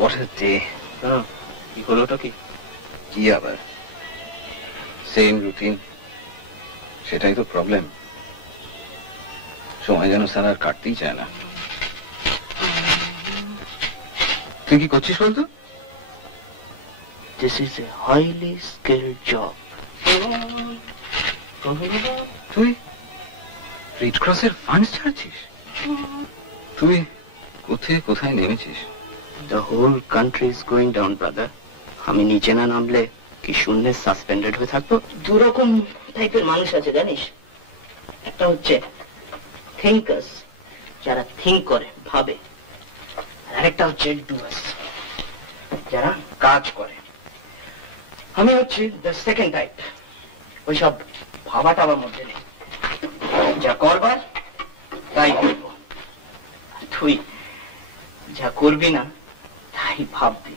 What a day. কি হলোটা কি? কি আবার সেম রুটিন, সেটাই তো প্রবলেম। সময় যেন স্যার আর কাটতেই চায় না। তুই কি করছিস বলতো? This is a highly skilled job. তুই রেড ক্রসের ফান্ড ছাড়ছিস? তুই কোথায় নেমেছিস? The whole country is going down, brother. আমি নিচে না নামলে কি শূন্যে সাসপেন্ডেড হয়ে থাকবো? দুরকম টাইপের মানুষ আছে জানিস। একটা হচ্ছে থিঙ্কার্স, যারা থিঙ্ক করে, ভাবে। আর আরেকটা হচ্ছে ডুয়ার্স, যারা কাজ করে। আমি হচ্ছে দ্য সেকেন্ড টাইপ। ওইসব ভাবাটা আমার মধ্যে নেই, যা করবার তাই করব। তুই যা করবি না তাই ভাববি।